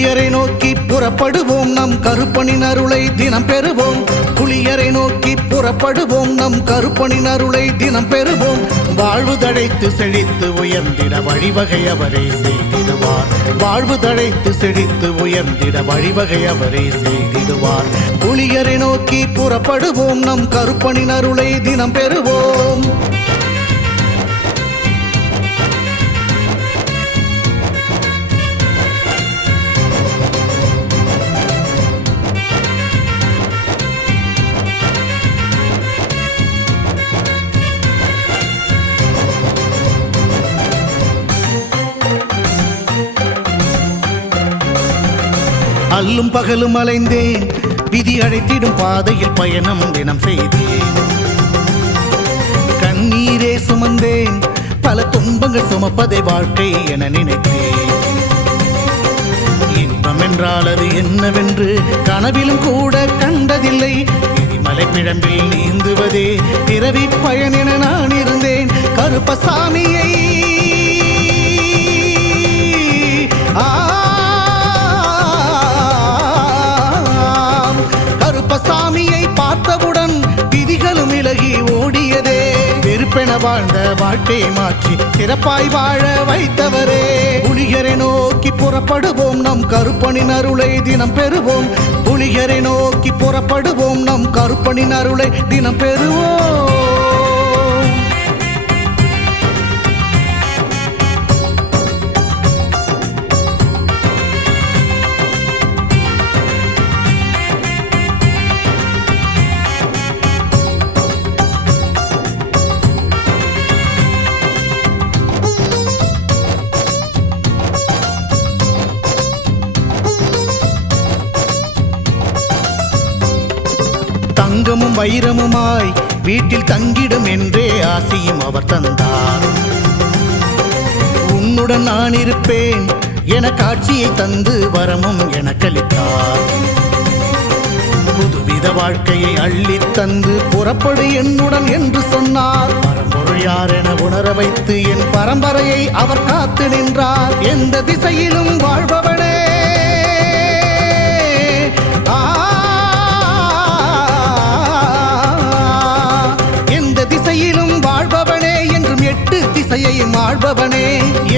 புலியரை நோக்கி புறப்படுவோம், நம் கருப்பனின் அருளை தினம் பெறுவோம். புலியரை நோக்கி புறப்படுவோம், நம் கருப்பனின் அருளை தினம் பெறுவோம். வாழ்வு தழைத்து செழித்து உயர்ந்திட வழிவகை அவரே செய்திடுவார். வாழ்வு தழைத்து செழித்து உயர்ந்திட வழிவகை அவரே செய்திடுவார். புலியரை நோக்கி புறப்படுவோம், நம் கருப்பனின் அருளை தினம் பெறுவோம். அல்லும் பகலும் அலைந்தேன், விதி அழைத்திடும் பாதையில் பயணம் தினம் செய்தேன். கண்ணீரே சுமந்தேன், பல துன்பங்கள் சுமப்பதை வாழ்க்கை என நினைத்தேன். இன்பம் என்றால் அது என்னவென்று கனவிலும் கூட கண்டதில்லை. எரிமலை பிழம்பில் நீந்துவதே பிறவி பயன் என நான் இருந்தேன். கருப்பசாமியை கருப்பசாமியை பார்த்தவுடன் விதிகளும் விலகி ஓடியதே. வெறுப்பென வாழ்ந்த வாழ்க்கையை மாற்றி சிறப்பாய் வாழ வைத்தவரே. புலியரை நோக்கி புறப்படுவோம், நம் கருப்பனின் அருளை தினம் பெறுவோம். புலியரை நோக்கி புறப்படுவோம், நம் கருப்பனின் அருளை தினம் பெறுவோம். தங்கமும் வைரமுமாய் வீட்டில் தங்கிடும் என்றே ஆசையும் அவர் தந்தார். உன்னுடன் நான் இருப்பேன் என காட்சியை தந்து வரமும் எனக்களித்தார். புதுவித வாழ்க்கையை அள்ளி தந்து புறப்படு என்னுடன் என்று சொன்னார். பரம்பொருள் யார் என உணர வைத்து என் பரம்பரையை அவர் காத்து நின்றார். எந்த திசையிலும் வாழ்பவனே, வாழ்பவனே என்றும் எட்டு திசையையும் ஆள்பவனே.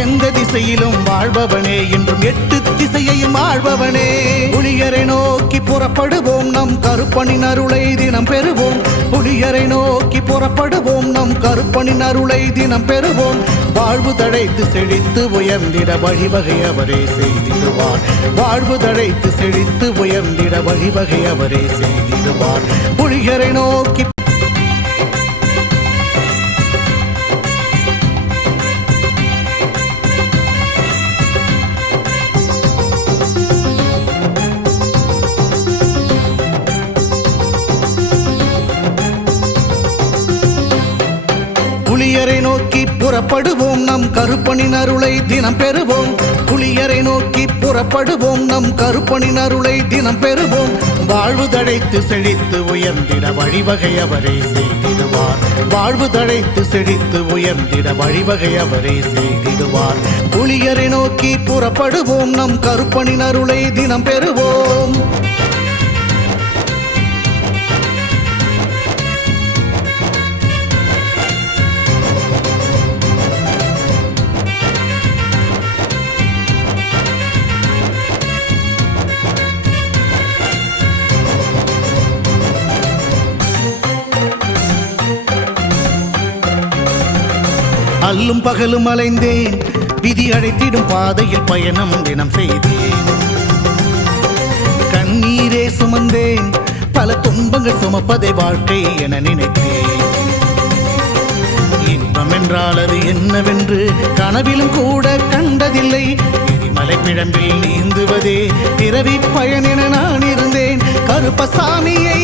எந்த திசையிலும் வாழ்பவனே என்றும் எட்டு திசையையும் ஆள்பவனே. புலியரை நோக்கி புறப்படுவோம், நம் கருப்பனின் அருளை தினம் பெறுவோம். புலியரை நோக்கி புறப்படுவோம், நம் கருப்பனின் அருளை தினம் பெறுவோம். வாழ்வு தழைத்து செழித்து உயர்ந்திட வழிவகை அவரே செய்திடுவார். வாழ்வு தழைத்து செழித்து உயர்ந்திட வழிவகை அவரே செய்திடுவார். புலியரை நோக்கி புலியரை நோக்கி புறப்படுவோம், நம் கருப்பனின் அருளை தினம் பெறுவோம். புலியரை நோக்கி புறப்படுவோம், நம் கருப்பனின் அருளை தினம் பெறுவோம். வாழ்வு தழைத்து செழித்து உயர்ந்திட வழிவகை அவரே செய்திடுவார். வாழ்வு தழைத்து செழித்து உயர்ந்திட வழிவகை அவரே செய்திடுவார். புலியரை நோக்கி புறப்படுவோம், நம் கருப்பனின் அருளை தினம் பெறுவோம். அல்லும் பகலும் அலைந்தேன், விதி அழைத்திடும் பாதையில் பயணம் தினம் செய்தேன். கண்ணீரே சுமந்தேன், பல துன்பங்கள் சுமப்பதை வாழ்க்கை என நினைத்தேன். இன்பம் என்றால் அது என்னவென்று கனவிலும் கூட கண்டதில்லை. எரிமலை பிழம்பில் நீந்துவதே பிறவி பயன் என நான் இருந்தேன். கருப்பசாமியை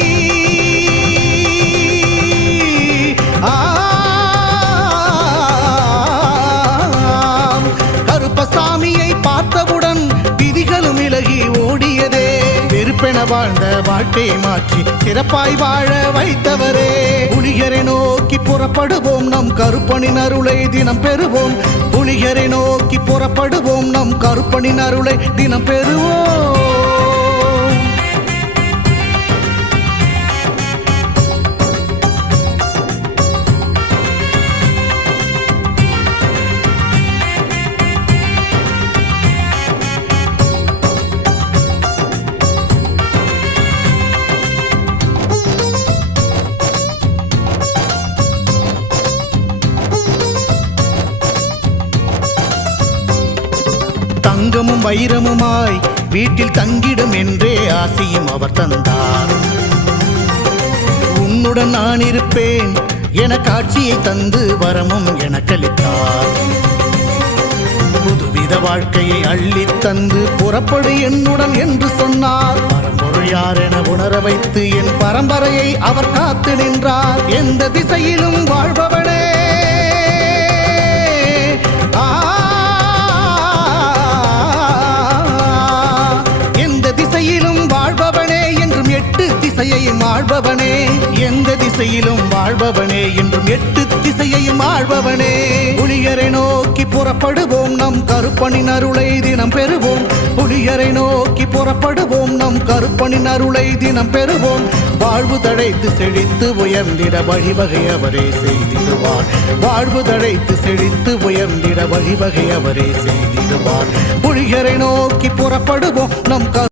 கருப்பசாமியை பார்த்தவுடன் விதிகளும் விலகி ஓடியதே. வெறுப்பென வாழ்ந்த வாழ்க்கையை மாற்றி சிறப்பாய் வாழ வைத்தவரே. புலியரை நோக்கி புறப்படுவோம், நம் கருப்பனின் அருளை தினம் பெறுவோம். புலியரை நோக்கி புறப்படுவோம் நம் கருப்பனின் அருளை தினம் பெறுவோம். தங்கமும் வைரமுமாய் வீட்டில் தங்கிடும் என்றே ஆசியும் அவர் தந்தார். உன்னுடன் நான் இருப்பேன் என காட்சியை தந்து வரமும் எனக்களித்தார். புதுவித வாழ்க்கையை அள்ளித் தந்து புறப்படு என்னுடன் என்று சொன்னார். பரம்பொருள் யார் என உணர வைத்து என் பரம்பரையை அவர் காத்து நின்றார். எந்த திசையிலும் வாழ்பவனே, வாழ்பவனே என்றும் எட்டு திசையையும் ஆள்பவனே. எந்த திசையிலும் வாழ்பவனே என்றும் எட்டு திசையையும் ஆள்பவனே. புலியரை நோக்கி புறப்படுவோம் நம் கருப்பனின் அருளை தினம் பெறுவோம். புலியரை நோக்கி புறப்படுவோம் நம் கருப்பனின் அருளை தினம் பெறுவோம். வாழ்வு தழைத்து செழித்து உயர்ந்திட வழிவகை அவரே செய்திடுவார். வாழ்வு தழைத்து செழித்து உயர்ந்திட வழிவகை அவரே செய்திடுவார். புலியரை நோக்கி புறப்படுவோம் நம்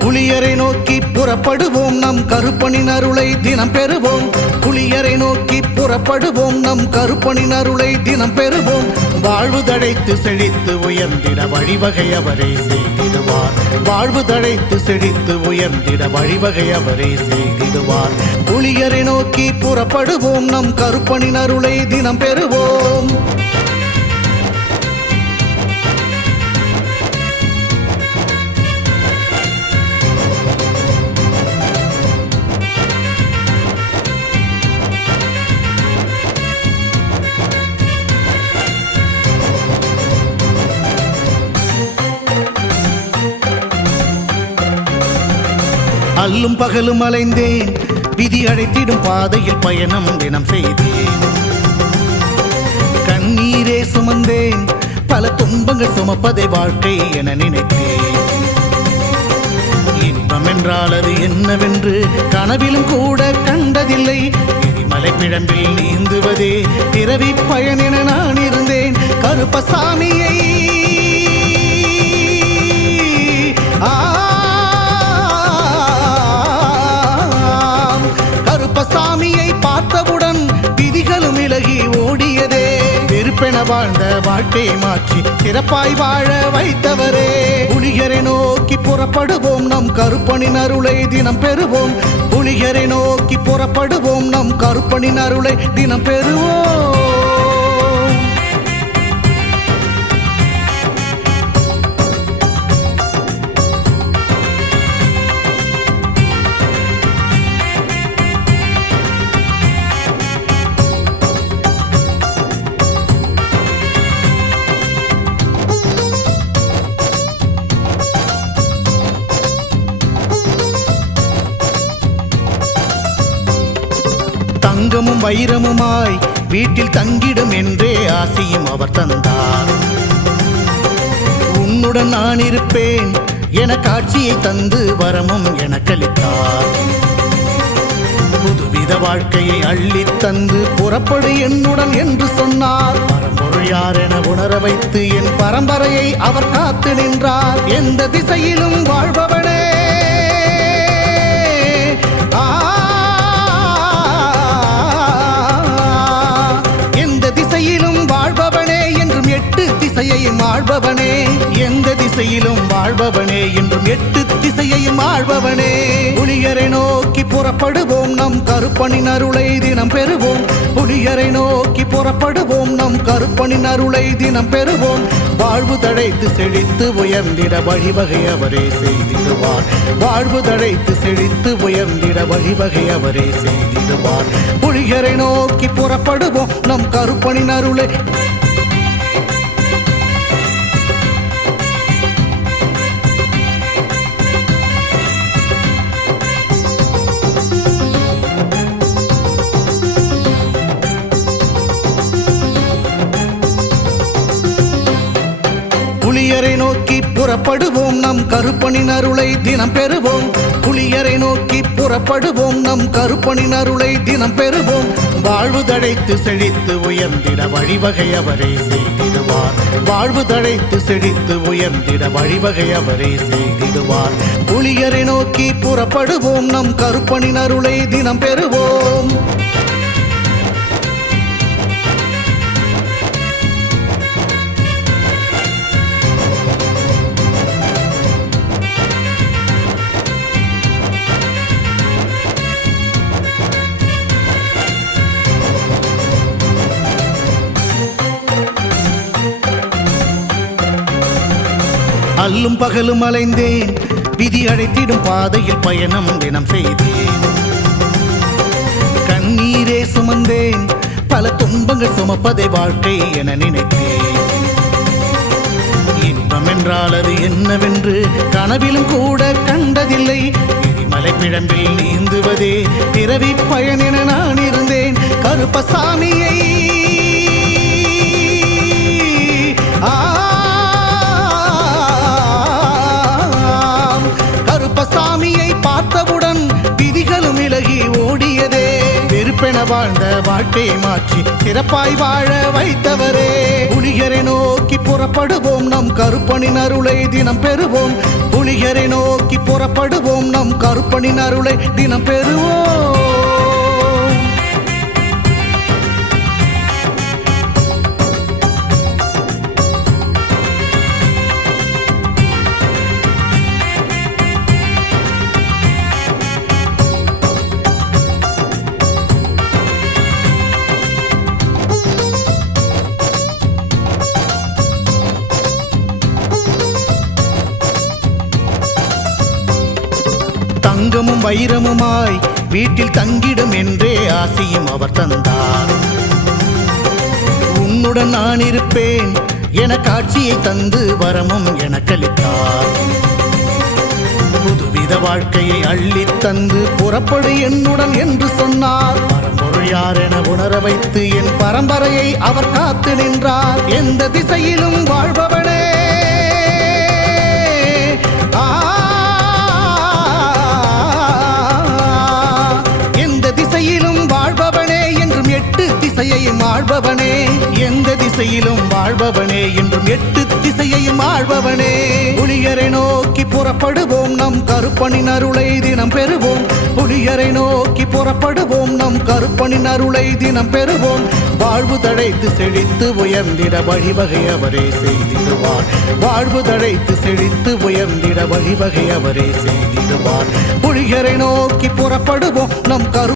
புலியரை நோக்கி புறப்படுவோம் நம் கருப்பனின் அருளை தினம் பெறுவோம். புலியரை நோக்கி புறப்படுவோம் நம் கருப்பனின் அருளை தினம் பெறுவோம். வாழ்வு தழைத்து செழித்து உயர்ந்திட வழிவகை அவரே செய்திடுவார். வாழ்வு தழைத்து செழித்து உயர்ந்திட வழிவகை அவரே செய்திடுவார். புலியரை நோக்கி புறப்படுவோம் நம் கருப்பனின் அருளை தினம் பெறுவோம். அல்லும் பகலும் அலைந்தேன், விதி அழைத்திடும் பாதையில் பயணம் தினம் செய்தேன். கண்ணீரே சுமந்தேன், பல துன்பங்கள் சுமப்பதை வாழ்க்கை என நினைத்தேன். இன்பம் என்றால் அது என்னவென்று கனவிலும் கூட கண்டதில்லை. எரிமலை பிழம்பில் நீந்துவதே பிறவி பயன் என நான் இருந்தேன். கருப்பசாமியை கருப்பசாமியை பார்த்தவுடன் விதிகளும் விலகி ஓடியதே. வெறுப்பென வாழ்ந்த வாழ்க்கையை மாற்றி சிறப்பாய் வாழ வைத்தவரே. புலியரை நோக்கி புறப்படுவோம் நம் கருப்பனின் அருளை தினம் பெறுவோம். புலியரை நோக்கி புறப்படுவோம் நம் கருப்பனின் அருளை தினம் பெறுவோம். தங்கமும் வைரமுமாய் வீட்டில் தங்கிடும் என்றே ஆசியும் அவர் தந்தார். உன்னுடன் நான் இருப்பேன் என காட்சியை தந்து வரமும் எனக்களித்தார். புதுவித வாழ்க்கையை அள்ளித் தந்து புறப்படு என்னுடன் என்று சொன்னார். பரம்பொருள் யார் என உணர வைத்து என் பரம்பரையை அவர் காத்து நின்றார். எந்த திசையிலும் வாழ்பவனே, வாழ்பவனே என்றும் எட்டு திசையையும் ஆள்பவனே. எந்த திசையிலும் வாழ்பவனே என்றும் எட்டு திசையையும் ஆள்பவனே. புலியரை நோக்கி புறப்படுவோம் நம் கருப்பனின் அருளை தினம் பெறுவோம். புலியரை நோக்கி புறப்படுவோம் நம் கருப்பனின் அருளை தினம் பெறுவோம். வாழ்வு தழைத்து செழித்து உயர்ந்திட வழிவகை அவரே செய்திடுவார். வாழ்வு தழைத்து செழித்து உயர்ந்திட வழிவகை அவரே செய்திடுவார். புலியரை நோக்கி புறப்படுவோம் நம் கருப்பனின் அருளை புலியரை நோக்கி புறப்படுவோம் நம் கருப்பனின் அருளை தினம் பெறுவோம். புலியரை நோக்கி புறப்படுவோம் நம் கருப்பனின் அருளை தினம் பெறுவோம். வாழ்வு தழைத்து செழித்து உயர்ந்திட வழிவகை அவரே செய்திடுவார். வாழ்வு தழைத்து செழித்து உயர்ந்திட வழிவகை அவரே செய்திடுவார். புலியரை நோக்கி புறப்படுவோம் நம் கருப்பனின் அருளை தினம் பெறுவோம். அல்லும் பகலும் அலைந்தேன், விதி அழைத்திடும் பாதையில் பயணம் தினம் செய்தேன். கண்ணீரே சுமந்தேன், பல துன்பங்கள் சுமப்பதை வாழ்க்கை என நினைத்தேன். இன்பம் என்றால் அது என்னவென்று கனவிலும் கூட கண்டதில்லை. எரிமலை பிழம்பில் நீந்துவதே பிறவி பயன் என நான் இருந்தேன். கருப்பசாமியை கருப்பசாமியை பார்த்தவுடன் விதிகளும் விலகி ஓடியதே. வெறுப்பென வாழ்ந்த வாழ்க்கையை மாற்றி சிறப்பாய் வாழ வைத்தவரே. புலியரை நோக்கி புறப்படுவோம் நம் கருப்பனின் அருளை தினம் பெறுவோம். புலியரை நோக்கி புறப்படுவோம் நம் கருப்பனின் அருளை தினம் பெறுவோம். தங்கமும் வைரமுமாய் வீட்டில் தங்கிடும் என்றே ஆசையும் அவர் தந்தார். உன்னுடன் நான் இருப்பேன் என காட்சியை தந்து வரமும் எனக்களித்தார். புதுவித வாழ்க்கையை அள்ளி தந்து புறப்படு என்னுடன் என்று சொன்னார். பரம்பொருள் யார் என உணர வைத்து என் பரம்பரையை அவர் காத்து நின்றார். எந்த திசையிலும் வாழ்பவனே, வாழ்பவனே என்றும் எட்டு திசையையும் ஆள்பவனே. எந்த திசையிலும் வாழ்பவனே என்றும் எட்டு திசையையும் ஆள்பவனே. புலியரை நோக்கி புறப்படுவோம் நம் கருப்பனின் அருளை தினம் பெறுவோம். புலியரை நோக்கி புறப்படுவோம் நம் கருப்பனின் அருளை தினம் பெறுவோம். வாழ்வு தழைத்து செழித்து உயர்ந்திட வழிவகை அவரே செய்திடுவார். வாழ்வு தழைத்து செழித்து உயர்ந்திட வழிவகை அவரே செய்திடுவார். புலியரை நோக்கி புறப்படுவோம் நம் கரு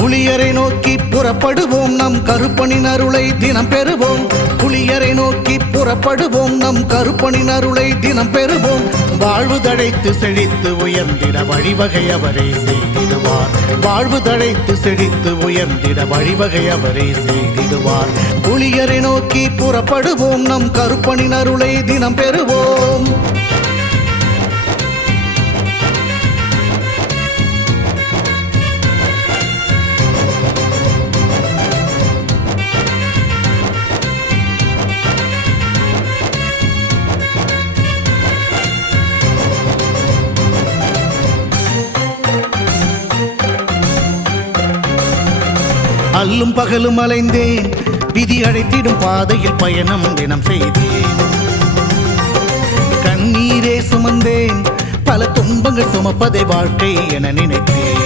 புலியரை நோக்கி புறப்படுவோம் நம் கருப்பனின் அருளை தினம் பெறுவோம். புலியரை நோக்கி புறப்படுவோம் நம் கருப்பனின் அருளை தினம் பெறுவோம். வாழ்வு தழைத்து செழித்து உயர்ந்திட வழிவகை அவரே செய்திடுவார். வாழ்வு தழைத்து செழித்து உயர்ந்திட வழிவகை அவரே செய்திடுவார். புலியரை நோக்கி புறப்படுவோம் நம் கருப்பனின் அருளை தினம் பெறுவோம். அல்லும் பகலும் அலைந்தேன், விதி அழைத்திடும் பாதையில் பயணம் தினம் செய்தேன். கண்ணீரே சுமந்தேன், பல துன்பங்கள் சுமப்பதை வாழ்க்கை என நினைத்தேன்.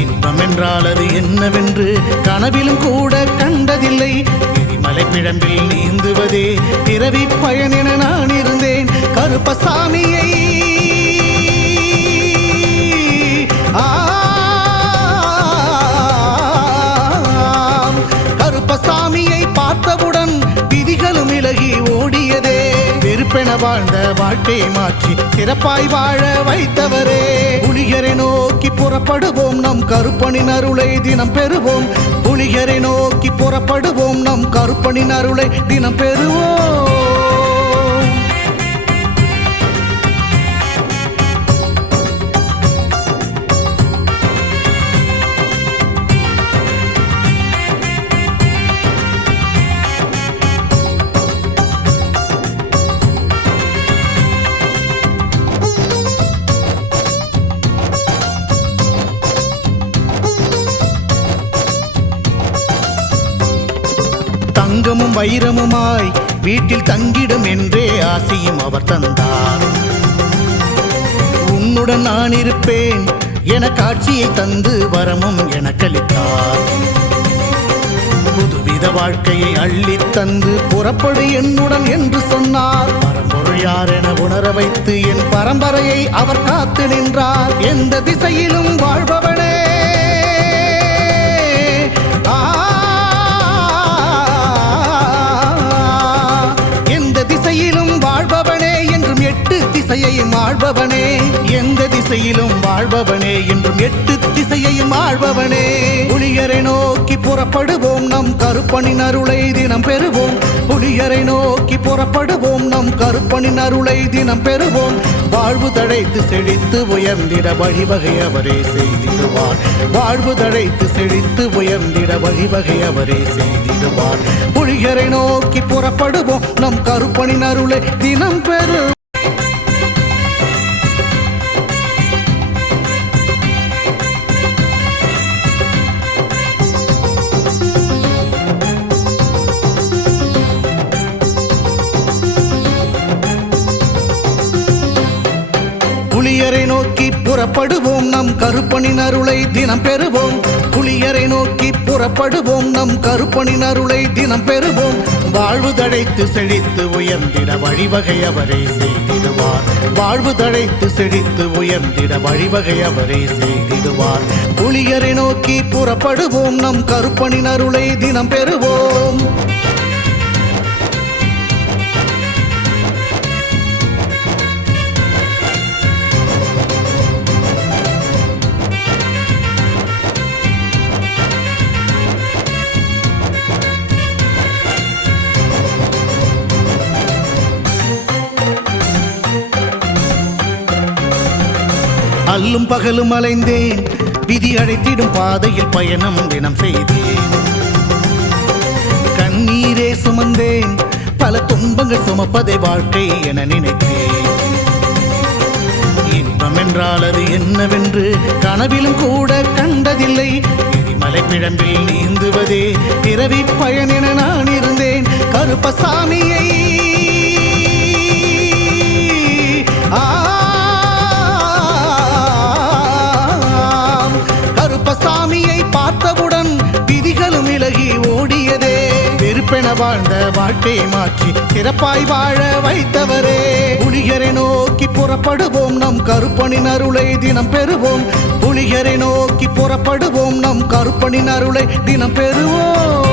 இன்பம் என்றால் அது என்னவென்று கனவிலும் கூட கண்டதில்லை. எரிமலை பிழம்பில் நீந்துவதே பிறவி பயன் என நான் இருந்தேன். கருப்பசாமியை கருப்பசாமியை பார்த்தவுடன் விதிகளும் விலகி ஓடியதே. வெறுப்பென வெறுப்பென வாழ்ந்த வாழ்க்கையை மாற்றி சிறப்பாய் வாழ வைத்தவரே. புலிகரை நோக்கி புறப்படுவோம், நம் கருப்பனின் அருளை தினம் பெறுவோம். புலிகரை நோக்கி புறப்படுவோம், நம் கருப்பனின் அருளை தினம் பெறுவோம். தங்கமும் வைரமுமாய் வீட்டில் தங்கிடும் என்றே ஆசையும் அவர் தந்தார். உன்னுடன் நான் இருப்பேன் என காட்சியை தந்து வரமும் எனக்களித்தார். புதுவித வாழ்க்கையை அள்ளித் தந்து புறப்படு என்னுடன் என்று சொன்னார். பரம்பொருள் யார் என உணர வைத்து என் பரம்பரையை அவர் காத்து நின்றார். எந்த திசையிலும் வாழ்பவனே, வாழ்பவனே என்றும் எட்டு திசையையும் ஆள்பவனே. எந்த திசையிலும் வாழ்பவனே என்றும் எட்டு திசையையும் ஆள்பவனே. புலிகரை நோக்கி புறப்படுவோம், நம் கருப்பனின் அருளை தினம் பெறுவோம். புலிகரை நோக்கி புறப்படுவோம், நம் கருப்பனின் அருளை தினம் பெறுவோம். வாழ்வு தழைத்து செழித்து உயர்ந்திட வழிவகை அவரே செய்திடுவார். வாழ்வு தழைத்து செழித்து உயர்ந்திட வழிவகை அவரே செய்திடுவார். புலிகரை நோக்கி புறப்படுவோம், நம் கருப்பனின் அருளை தினம் பெறு. புலியரை நோக்கி புறப்படுவோம், நம் கருப்பனின் அருளை தினம் பெறுவோம். புலியரை நோக்கி புறப்படுவோம், நம் கருப்பனின் அருளை தினம் பெறுவோம். வாழ்வு தழைத்து செழித்து உயர்ந்திட வழிவகை அவரே செய்திடுவார். வாழ்வு தழைத்து செழித்து உயர்ந்திட வழிவகை அவரே செய்திடுவார். புலியரை நோக்கி புறப்படுவோம், நம் கருப்பனின் அருளை தினம் பெறுவோம். அல்லும் பகலும் அலைந்தேன், விதி அழைத்திடும் பாதையில் பயணம் தினம் செய்தேன். கண்ணீரே சுமந்தேன், பல துன்பங்கள் சுமப்பதை வாழ்க்கை என நினைத்தேன். இன்பம் என்றால் அது என்னவென்று கனவிலும் கூட கண்டதில்லை. எரிமலை பிழம்பில் நீந்துவதே பிறவி பயன் என நான் இருந்தேன். கருப்பசாமியை கருப்பசாமியை பார்த்தவுடன் விதிகளும் விலகி ஓடியதே. வெறுப்பென வாழ்ந்த வாழ்க்கையை மாற்றி சிறப்பாய் வாழ வைத்தவரே. புலிகரை நோக்கி புறப்படுவோம், நம் கருப்பனின் அருளை தினம் பெறுவோம். புலிகரை நோக்கி புறப்படுவோம், நம் கருப்பனின் அருளை தினம் பெறுவோம்.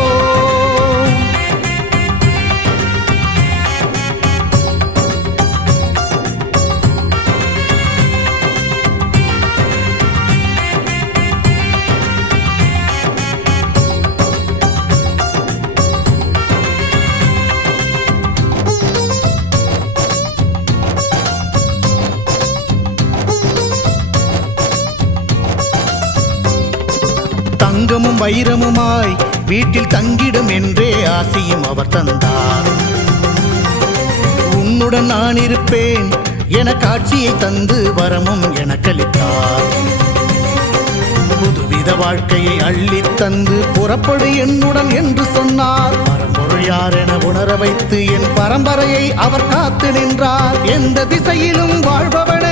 தங்கமும் வைரமுமாய் வீட்டில் தங்கிடும் என்றே ஆசையும் அவர் தந்தார். உன்னுடன் நான் இருப்பேன் என காட்சியை தந்து வரமும் எனக்களித்தார். புதுவித வாழ்க்கையை அள்ளித் தந்து புறப்படு என்னுடன் என்று சொன்னார். பரம்பொருள் யார் என உணர வைத்து என் பரம்பரையை அவர் காத்து நின்றார். எந்த திசையிலும் வாழ்பவனே,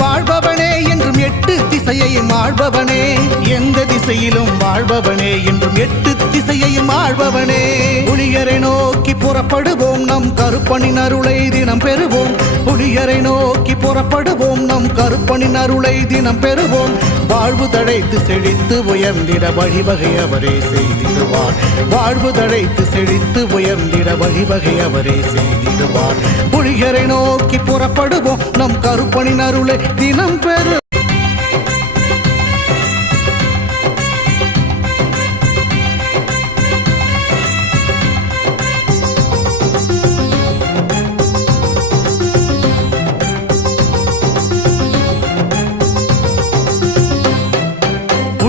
வாழ்பவனே என்றும் எட்டு திசையையும் ஆள்பவனே. எந்த திசையிலும் வாழ்பவனே என்றும் எட்டு திசையையும் ஆள்பவனே. புலிகரை நோக்கி புறப்படுவோம், நம் கருப்பனின் அருளை தினம் பெறுவோம். புலிகரை புலியரை நோக்கி புறப்படுவோம் நம் கருப்பனின் அருளை தினம் பெறுவோம் வாழ்வு தழைத்து செழித்து உயர்ந்திட வழிவகை அவரே செய்திடுவார் வாழ்வு தழைத்து செழித்து உயர்ந்திட வழிவகை அவரே செய்திடுவார் புலியரை நோக்கி புறப்படுவோம் நம் கருப்பனின் அருளை தினம் பெறு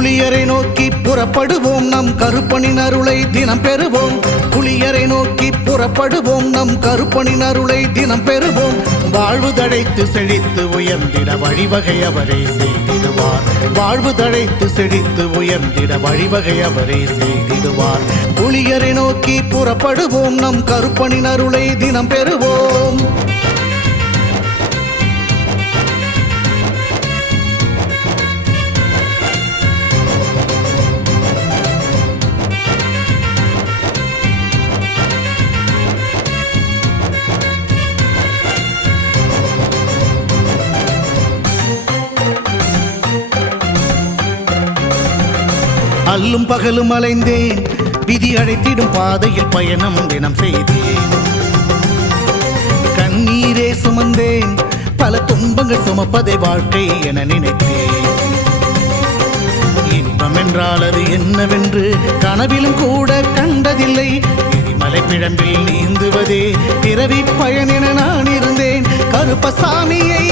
புலியரை நோக்கி புறப்படுவோம் நம் கருப்பனின் அருளை தினம் பெறுவோம் புலியரை நோக்கி புறப்படுவோம் நம் கருப்பனின் அருளை தினம் பெறுவோம் வாழ்வு தழைத்து செழித்து உயர்ந்திட வழிவகை அவரே செய்திடுவார் வாழ்வு தழைத்து செழித்து உயர்ந்திட வழிவகை அவரே செய்திடுவார் புலியரை நோக்கி புறப்படுவோம் நம் கருப்பனின் அருளை தினம் பெறுவோம் அல்லும் பகலும் அலைந்தேன் விதி அழைத்திடும் பாதையில் பயணம் தினம் செய்தேன் கண்ணீரே சுமந்தேன் பல துன்பங்கள் சுமப்பதை வாழ்க்கை என நினைத்தேன் இன்பம் என்றால் அது என்னவென்று கனவிலும் கூட கண்டதில்லை எரிமலை பிழம்பில் நீந்துவதே பிறவி பயன் என நான் இருந்தேன் கருப்பசாமியை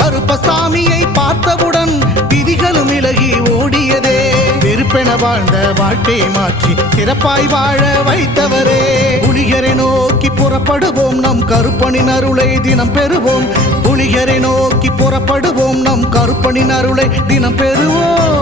கருப்பசாமியை பார்த்தவுடன் விதிகளும் விலகி ஓடியதே வெறுப்பென வாழ்ந்த வாழ்க்கையை மாற்றி சிறப்பாய் வாழ வைத்தவரே புலியரை நோக்கி புறப்படுவோம் நம் கருப்பனின் அருளை தினம் பெறுவோம் புலியரை நோக்கி புறப்படுவோம் நம் கருப்பனின் அருளை தினம் பெறுவோம்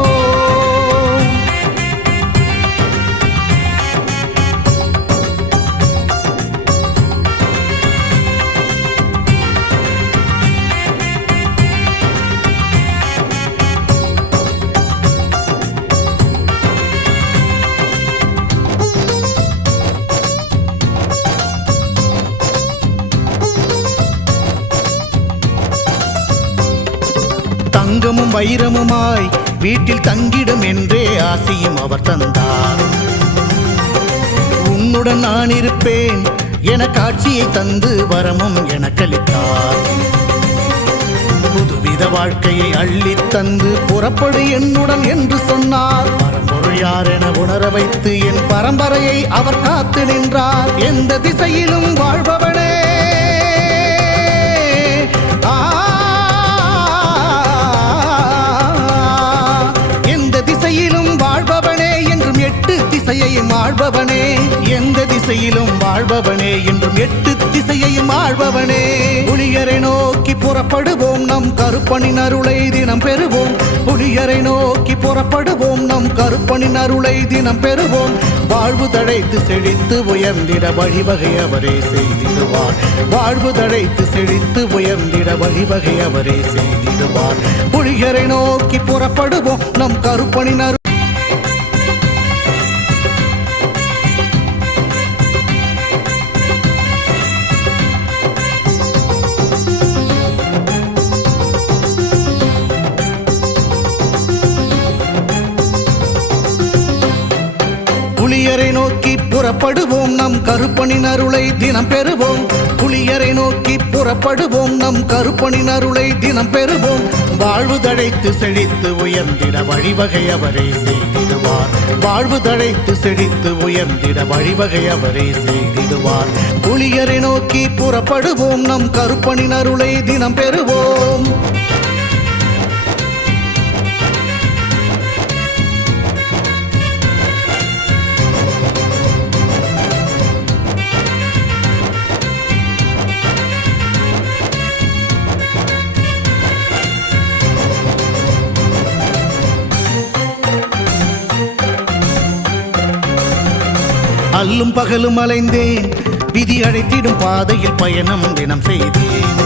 தங்கமும் வைரமுமாய் வீட்டில் தங்கிடும் என்றே ஆசையும் அவர் தந்தார் உன்னுடன் நான் இருப்பேன் என காட்சியை தந்து வரமும் எனக்களித்தார் புதுவித வாழ்க்கையை அள்ளி தந்து புறப்படு என்னுடன் என்று சொன்னார் பரம்பொருள் யார் என உணர வைத்து என் பரம்பரையை அவர் காத்து நின்றார் எந்த திசையிலும் வாழ்பவனே வாழ்பவனே என்றும் எட்டு திசையையும் ஆள்பவனே எந்த திசையிலும் வாழ்பவனே என்றும் எட்டு திசையையும் ஆள்பவனே புலியரை நோக்கி புறப்படுவோம் நம் கருப்பனின் அருளை தினம் பெறுவோம் புலியரை நோக்கி புறப்படுவோம் நம் கருப்பனின் அருளை தினம் பெறுவோம் வாழ்வு தழைத்து செழித்து உயர்ந்திட வழிவகை அவரே செய்திடுவார் வாழ்வு தழைத்து செழித்து உயர்ந்திட வழிவகை அவரே செய்திடுவார் புலியரை நோக்கி புறப்படுவோம் நம் கருப்பனின் அருள் புலியரை நோக்கி புறப்படுவோம் நம் கருப்பனின் அருளை தினம் பெறுவோம் புலியரை நோக்கி புறப்படுவோம் நம் கருப்பனின் அருளை தினம் பெறுவோம் வாழ்வு தழைத்து செழித்து உயர்ந்திட வழிவகை அவரே செய்திடுவார் வாழ்வு தழைத்து செழித்து உயர்ந்திட வழிவகை அவரே செய்திடுவார் புலியரை நோக்கி புறப்படுவோம் நம் கருப்பனின் அருளை தினம் பெறுவோம் அல்லும் பகலும் அலைந்தேன் விதி அழைத்திடும் பாதையில் பயணம் தினம் செய்தேன்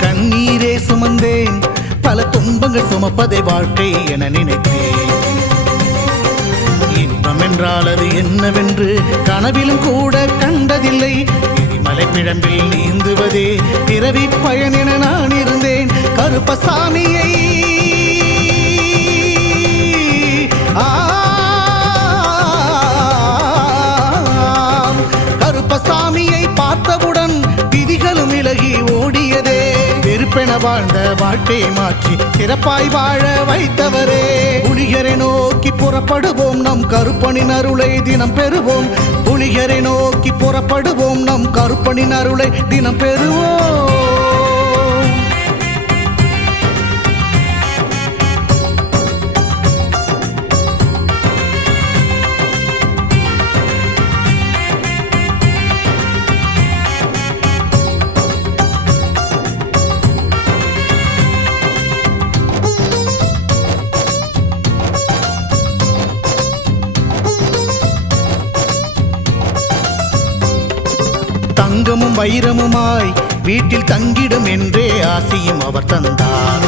கண்ணீரே சுமந்தேன் பல துன்பங்கள் சுமப்பதை வாழ்க்கை என நினைத்தேன் இன்பம் என்றால் அது என்னவென்று கனவிலும் கூட கண்டதில்லை. எரிமலை பிழம்பில் நீந்துவதே பிறவி பயன் என நான் இருந்தேன். கருப்பசாமியை கருப்பசாமியை பார்த்தவுடன் விதிகளும் விலகி ஓடியதே. வெறுப்பென வாழ்ந்த வாழ்க்கையை மாற்றி சிறப்பாய் வாழ வைத்தவரே. புலிகரை நோக்கி புறப்படுவோம், நம் கருப்பனின் அருளை தினம் பெறுவோம். புலிகரை நோக்கி புறப்படுவோம், நம் கருப்பனின் அருளை தினம் பெறுவோம். தங்கமும் வைரமுமாய் வீட்டில் தங்கிடும் என்றே ஆசியும் அவர் தந்தார்.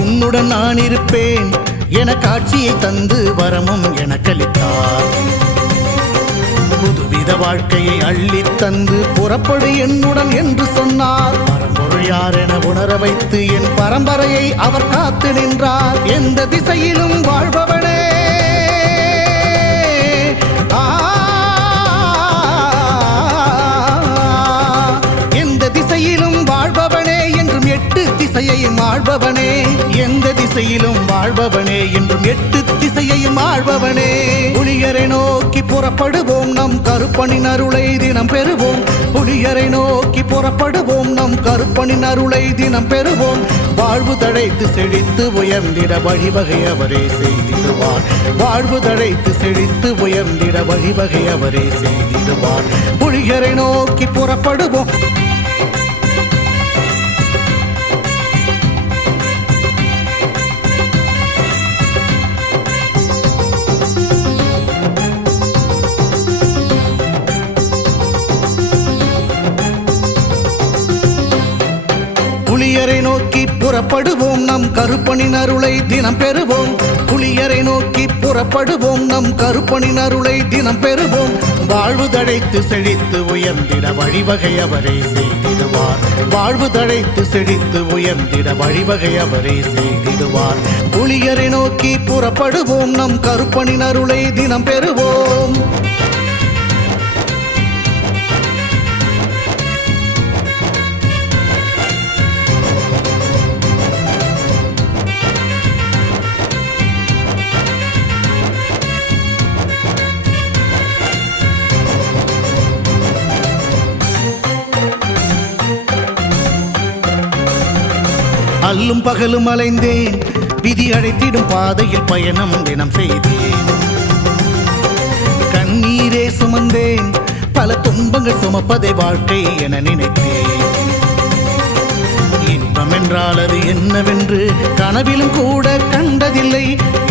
உன்னுடன் நான் இருப்பேன் என காட்சியை தந்து வரமும் எனக்களித்தார். புதுவித வாழ்க்கையை அள்ளி தந்து புறப்படு என்னுடன் என்று சொன்னார். பரம்பொருள் யார் என உணர வைத்து என் பரம்பரையை அவர் காத்து நின்றார். எந்த திசையிலும் வாழ்பவனே, திசையையும் ஆள்பவனே. எந்த திசையிலும் வாழ்பவனே, என்றும் 8 திசையையும் ஆள்பவனே. புலிகரை நோக்கி புறப்படுவோம், நம் கருப்பனின் அருளை தினம் பெறுவோம். புலிகரை நோக்கி புறப்படுவோம், நம் கருப்பனின் அருளை தினம் பெறுவோம். வாழ்வு தழைத்து செழித்து உயர்ந்திட வழிவகை அவரே செய்திடுவார். வாழ்வு தழைத்து செழித்து உயர்ந்திட வழிவகை அவரே செய்திடுவார். புலிகரை நோக்கி புறப்படுவோம். புலியரை நோக்கி புறப்படுவோம், நம் கருப்பனின் அருளை தினம் பெறுவோம். புலியரை நோக்கி புறப்படுவோம், நம் கருப்பனின் அருளை தினம் பெறுவோம். வாழ்வு தழைத்து செழித்து உயர்ந்திட வழிவகை அவரே செய்திடுவார். வாழ்வு தழைத்து செழித்து உயர்ந்திட வழிவகை அவரே செய்திடுவார். புலியரை நோக்கி புறப்படுவோம், நம் கருப்பனின் அருளை தினம் பெறுவோம். அல்லும் பகலும் அலைந்தேன், விதி அழைத்திடும் பாதையில் பயணம் தினம் செய்தேன். கண்ணீரே சுமந்தேன், பல துன்பங்கள் சுமப்பதை வாழ்க்கை என நினைத்தேன். இன்பம் என்றால் அது என்னவென்று கனவிலும் கூட கண்டதில்லை.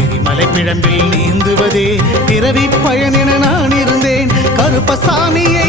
எரிமலை பிழம்பில் நீந்துவதே பிறவி பயன் என நான் இருந்தேன். கருப்பசாமியை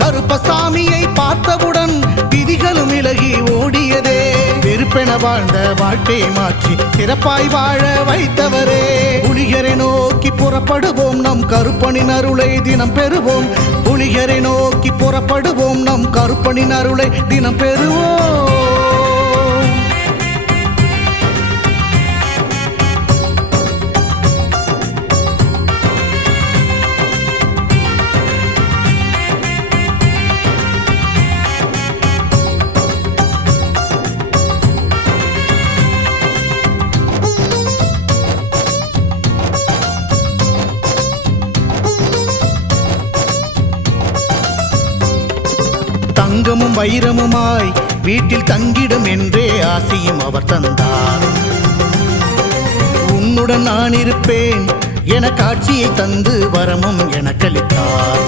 கருப்பசாமியை பார்த்தவுடன் விதிகளும் விலகி ஓடியதே. வெறுப்பென வாழ்ந்த வாழ்க்கையை மாற்றி சிறப்பாய் வாழ வைத்தவரே. புலிகரை நோக்கி புறப்படுவோம், நம் கருப்பனின் அருளை தினம் பெறுவோம். புலிகரை நோக்கி புறப்படுவோம், நம் கருப்பனின் அருளை தினம் பெறுவோம். தங்கமும் வைரமுமாய் வீட்டில் தங்கிடும் என்றே ஆசியும் அவர் தந்தார். உன்னுடன் நான் இருப்பேன் என காட்சியை தந்து வரமும் எனக்களித்தார்.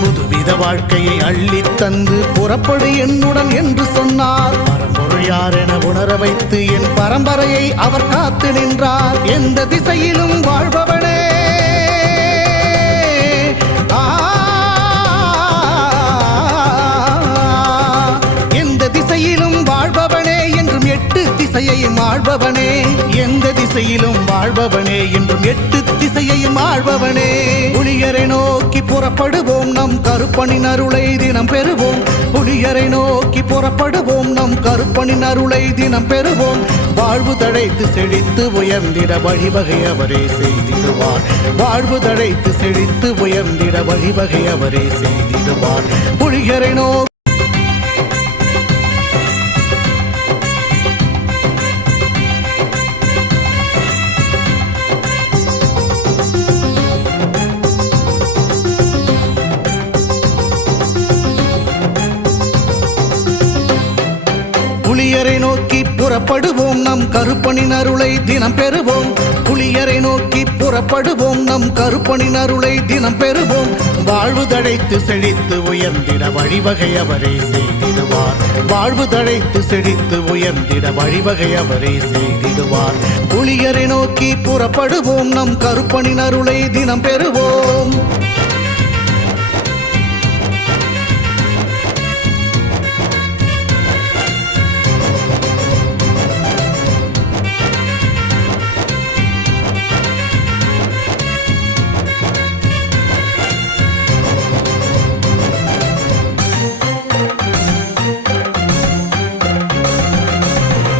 புதுவித வாழ்க்கையை அள்ளி தந்து புறப்படு என்னுடன் என்று சொன்னார். பரம்பொருள் யார் என உணர வைத்து என் பரம்பரையை அவர் காத்து நின்றார். எந்த திசையிலும் வாழ்பவனே, திசையையும் ஆள்பவனே எந்த திசையிலும் வாழ்பவனே என்றும் எட்டு திசையையும் ஆள்பவனே புலியரை நோக்கி புறப்படுவோம் நம் கருப்பனின் அருளை தினம் பெறுவோம் புலியரை நோக்கி புறப்படுவோம் நம் கருப்பனின் அருளை தினம் பெறுவோம் வாழ்வு தழைத்து செழித்து உயர்ந்திட வழிவகை அவரே செய்திடுவார் வாழ்வு தழைத்து செழித்து உயர்ந்திட வழிவகை அவரே செய்திடுவார் புலியரை நோக்கி புலியரை நோக்கி புறப்படுவோம் நம் கருப்பனின் அருளை தினம் பெறுவோம் புலியரை நோக்கி புறப்படுவோம் நம் கருப்பனின் அருளை தினம் பெறுவோம் வாழ்வு தழைத்து செழித்து உயர்ந்திட வழிவகை அவரே செய்திடுவார் வாழ்வு தழைத்து செழித்து உயர்ந்திட வழிவகை அவரே செய்திடுவார் புலியரை நோக்கி புறப்படுவோம் நம் கருப்பனின் அருளை தினம் பெறுவோம்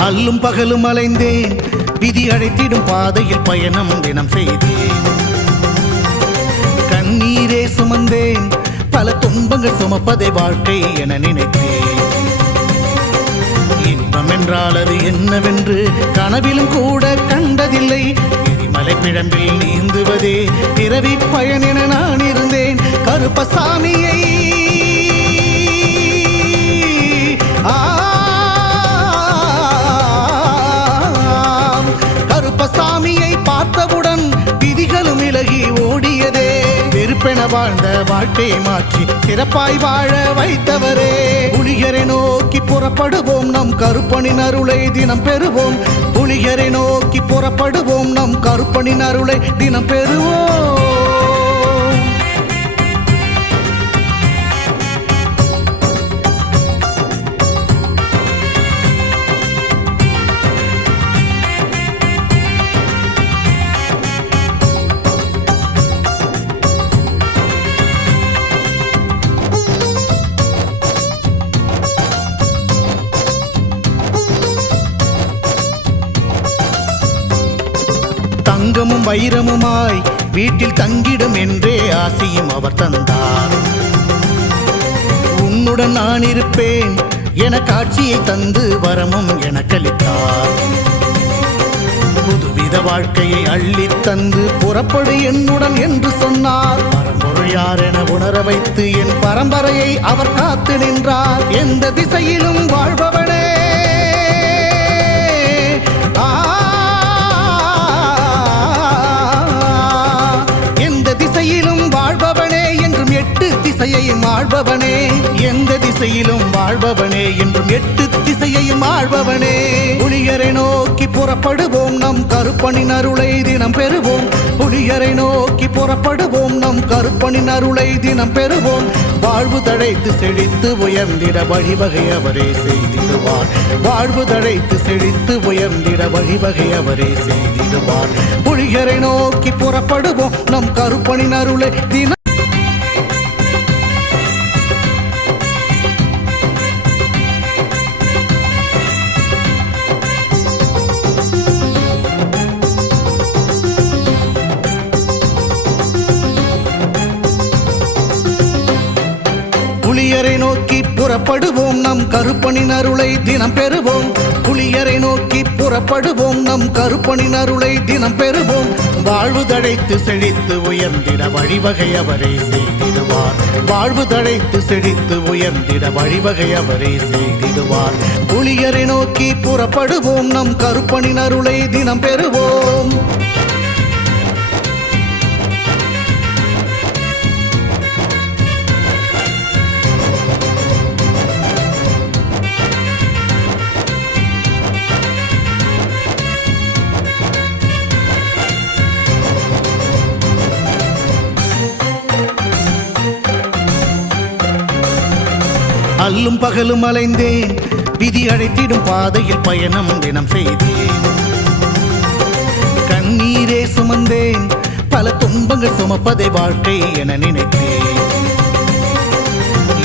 அல்லும் பகலும் அலைந்தேன் விதி அழைத்திடும் பாதையில் பயணம் தினம் செய்தேன் கண்ணீரே சுமந்தேன் பல துன்பங்கள் சுமப்பதை வாழ்க்கை என நினைத்தேன் இன்பம் என்றால் அது என்னவென்று கனவிலும் கூட கண்டதில்லை எரிமலை பிழம்பில் நீந்துவதே பிறவி பயன் என நான் இருந்தேன் கருப்பசாமியை கருப்பசாமியை பார்த்தவுடன் விதிகளும் விலகி ஓடியதே வெறுப்பென வாழ்ந்த வாழ்க்கையை மாற்றி சிறப்பாய் வாழ வைத்தவரே புலியரை நோக்கி புறப்படுவோம் நம் கருப்பனின் அருளை தினம் பெறுவோம் புலியரை நோக்கி புறப்படுவோம் நம் கருப்பனின் அருளை தினம் பெறுவோம் தங்கமும் வைரமுமாய் வீட்டில் தங்கிடும் என்றே ஆசையும் அவர் தந்தார் உன்னுடன் நான் இருப்பேன் என காட்சியை தந்து வரமும் எனக்களித்தார் புதுவித வாழ்க்கையை அள்ளி தந்து புறப்படு என்னுடன் என்று சொன்னார் பரம்பொருள் யார் என உணர வைத்து என் பரம்பரையை அவர் காத்து நின்றார் எந்த திசையிலும் வாழ்பவனே வாழ்பவனே என்றும் எட்டு திசையையும் ஆள்பவனே எந்த திசையிலும் வாழ்பவனே என்றும் எட்டு திசையையும் ஆள்பவனே புலியரை நோக்கி புறப்படுவோம் நம் கருப்பனின் அருளை தினம் பெறுவோம் புலியரை நோக்கி புறப்படுவோம் நம் கருப்பனின் அருளை தினம் பெறுவோம் வாழ்வு தழைத்து செழித்து உயர்ந்திட வழிவகை அவரே செய்திடுவார் வாழ்வு தழைத்து செழித்து உயர்ந்திட வழிவகை அவரே செய்திடுவார் புலியரை நோக்கி புறப்படுவோம் நம் கருப்பனின் அருளை தினம் புலியரை நோக்கி புறப்படுவோம் நம் கருப்பனின் அருளை தினம் பெறுவோம் புலியரை நோக்கி புறப்படுவோம் நம் கருப்பனின் அருளை தினம் பெறுவோம் வாழ்வு தழைத்து செழித்து உயர்ந்திட வழிவகை அவரே செய்திடுவார் வாழ்வு தழைத்து செழித்து உயர்ந்திட வழிவகை அவரே செய்திடுவார் புலியரை நோக்கி புறப்படுவோம் நம் கருப்பனின் அருளை தினம் பெறுவோம் அல்லும் பகலும் அலைந்தேன், விதி அழைத்திடும் பாதையில் பயணம் தினம் செய்தேன். கண்ணீரே சுமந்தேன், பல துன்பங்கள் சுமப்பதை வாழ்க்கை என நினைத்தேன்.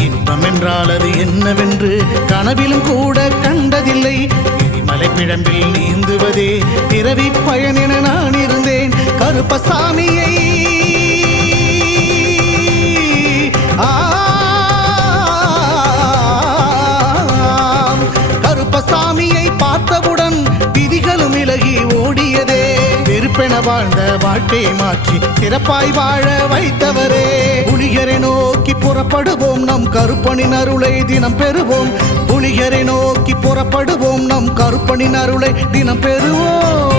இன்பம் என்றால் அது என்னவென்று கனவிலும் கூட கண்டதில்லை. எரிமலை பிழம்பில் நீந்துவதே பிறவி பயன் என நான் இருந்தேன். கருப்பசாமியை கருப்பசாமியை பார்த்தவுடன் விதிகளும் விலகி ஓடியதே. வெறுப்பென வாழ்ந்த வாழ்க்கையை மாற்றி சிறப்பாய் வாழ வைத்தவரே. புலிகரை நோக்கி புறப்படுவோம், நம் கருப்பனின் அருளை தினம் பெறுவோம். புலிகரை நோக்கி புறப்படுவோம், நம் கருப்பனின் அருளை தினம் பெறுவோம்.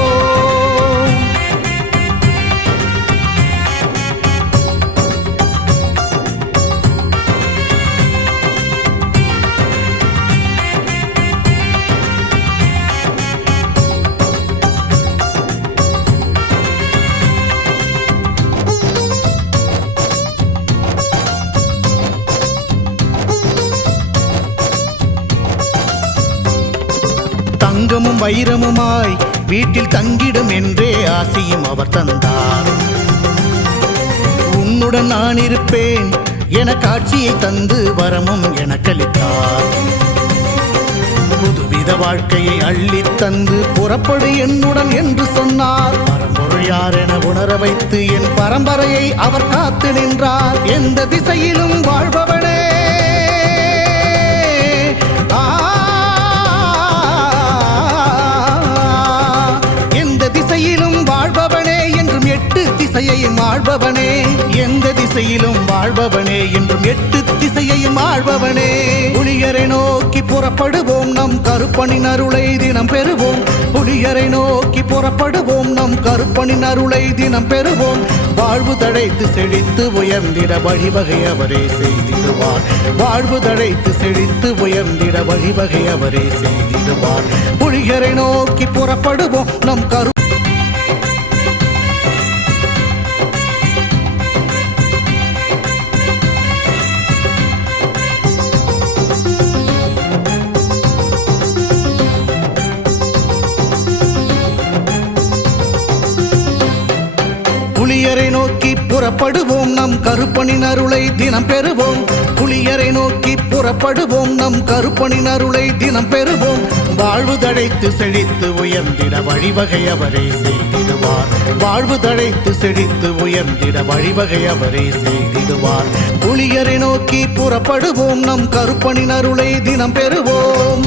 தங்கமும் வைரமுமாய் வீட்டில் தங்கிடும் என்றே ஆசியும் அவர் தந்தார். உன்னுடன் நான் இருப்பேன் என காட்சியை தந்து வரமும் எனக்களித்தார். புதுவித வாழ்க்கையை அள்ளி தந்து புறப்படு என்னுடன் என்று சொன்னார். பரம்பொருள் யார் என உணர வைத்து என் பரம்பரையை அவர் காத்து நின்றார். எந்த திசையிலும் வாழ்பவனே, திசையையும் ஆள்பவனே. எந்த திசையிலும் வாழ்பவனே, என்றும் 8 திசையையும் ஆள்பவனே. புலிகரை நோக்கி புறப்படுவோம், நம் கருப்பனின் அருளை தினம் பெறுவோம். புலிகரை நோக்கி புறப்படுவோம், நம் கருப்பனின் அருளை தினம் பெறுவோம். வாழ்வு தழைத்து செழித்து உயர்ந்திட வழிவகை அவரே செய்திடுவார். வாழ்வு தழைத்து செழித்து உயர்ந்திட வழிவகை அவரே செய்திடுவார். புலிகரை நோக்கி புறப்படுவோம், நம் புலியரை நோக்கி புறப்படுவோம், நம் கருப்பனின் அருளை தினம் பெறுவோம். புலியரை நோக்கி புறப்படுவோம், நம் கருப்பனின் அருளை தினம் பெறுவோம். வாழ்வு தழைத்து செழித்து உயர்ந்திட வழிவகை அவரே செய்திடுவார். வாழ்வு தழைத்து செழித்து உயர்ந்திட வழிவகை அவரே செய்திடுவார். புலியரை நோக்கி புறப்படுவோம், நம் கருப்பனின் அருளை தினம் பெறுவோம்.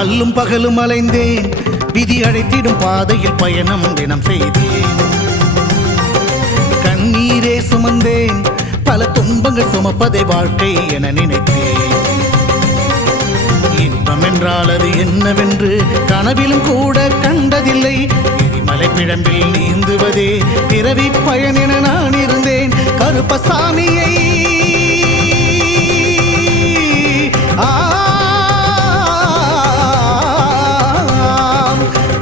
அல்லும் பகலும் அலைந்தேன், விதி அழைத்திடும் பாதையில் பயணம் தினம் செய்தேன். கண்ணீரே சுமந்தேன், பல துன்பங்கள் சுமப்பதை வாழ்க்கை என நினைத்தேன். இன்பம் என்றால் அது என்னவென்று கனவிலும் கூட கண்டதில்லை. எரிமலை பிழம்பில் நீந்துவதே பிறவி பயன் என நான் இருந்தேன். கருப்பசாமியை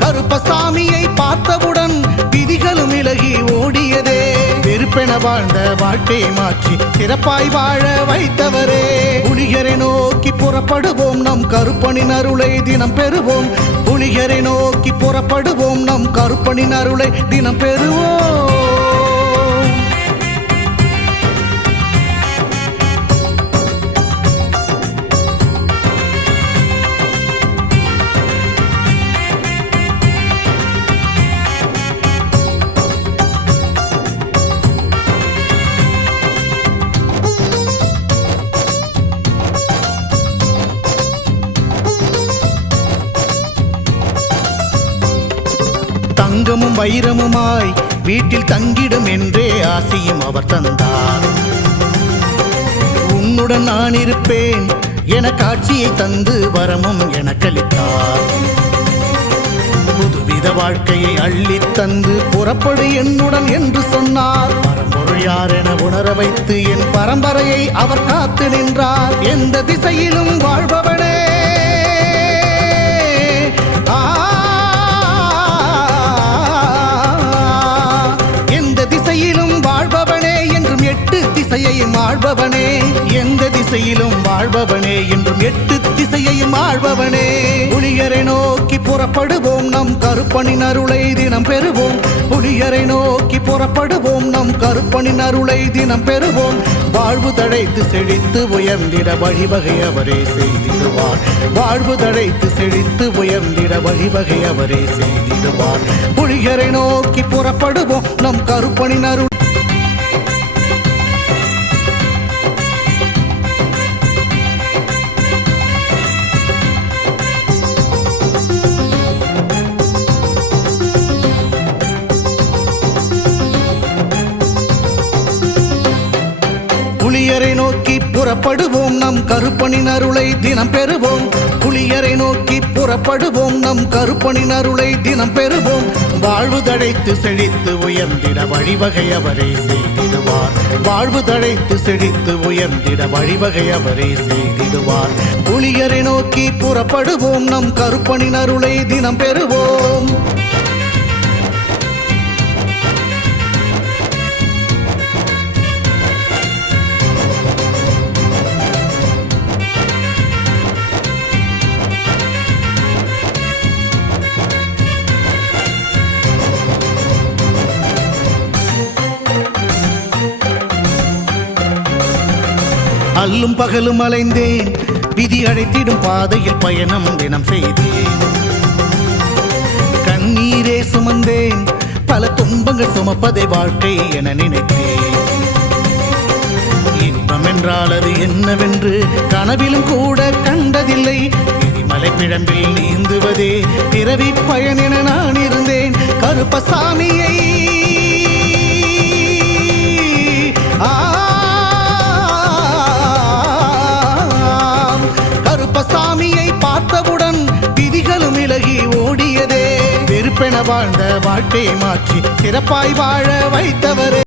கருப்பசாமியை பார்த்தவுடன் விதிகளும் விலகி ஓடியதே. வெறுப்பென வாழ்ந்த வாழ்க்கையை மாற்றி சிறப்பாய் வாழ வைத்தவரே. புலிகரை நோக்கி புறப்படுவோம், நம் கருப்பனின் அருளை தினம் பெறுவோம். புலிகரை நோக்கி புறப்படுவோம், நம் கருப்பனின் அருளை தினம் பெறுவோம். தங்கமும் வைரமுமாய் வீட்டில் தங்கிடும் என்றே ஆசியும் அவர் தந்தார். உன்னுடன் நான் இருப்பேன் என காட்சியை தந்து வரமும் எனக்களித்தார். புதுவித வாழ்க்கையை அள்ளித் தந்து புறப்படு என்னுடன் என்று சொன்னார். பரம்பொருள் யார் என உணர வைத்து என் பரம்பரையை அவர் காத்து நின்றார். எந்த திசையிலும் வாழ்பவனே, எந்த திசையிலும் வாழ்பவனே என்றும் எட்டு திசையையும் ஆள்பவனே. எந்த திசையிலும் வாழ்பவனே என்றும் எட்டு திசையையும் ஆள்பவனே. புலியரை நோக்கி புறப்படுவோம், நம் கருப்பனின் அருளை தினம் பெறுவோம். புலியரை நோக்கி புறப்படுவோம், நம் கருப்பனின் அருளை தினம் பெறுவோம். வாழ்வு தழைத்து செழித்து உயர்ந்திட வழிவகை அவரே செய்திடுவார். வாழ்வு தழைத்து செழித்து உயர்ந்திட வழிவகை அவரே செய்திடுவார். புலியரை நோக்கி புறப்படுவோம், நம் கருப்பனின் அருள் புலியரை நோக்கி புறப்படுவோம், நம் கருப்பனின் அருளை தினம் பெறுவோம். புலியரை நோக்கி புறப்படுவோம், நம் கருப்பனின் அருளை தினம் பெறுவோம். வாழ்வு தழைத்து செழித்து உயர்ந்திட வழிவகை அவரே செய்திடுவார். வாழ்வு தழைத்து செழித்து உயர்ந்திட வழிவகை அவரே செய்திடுவார். புலியரை நோக்கி புறப்படுவோம், நம் கருப்பனின் அருளை தினம் பெறுவோம். அல்லும் பகலும் அலைந்தேன், விதி அழைத்திடும் பாதையில் பயணம் தினம் செய்தேன். கண்ணீரே சுமந்தேன், பல துன்பங்கள் சுமப்பதை வாழ்க்கை என நினைத்தேன். இன்பம் என்றால் அது என்னவென்று கனவிலும் கூட கண்டதில்லை. எரிமலை பிழம்பில் நீந்துவதே பிறவி பயன் என நான் இருந்தேன். கருப்பசாமியை கருப்பசாமியை பார்த்தவுடன் விதிகளும் விலகி ஓடியதே. வெறுப்பென வாழ்ந்த வாழ்க்கையை மாற்றி சிறப்பாய் வாழ வைத்தவரே.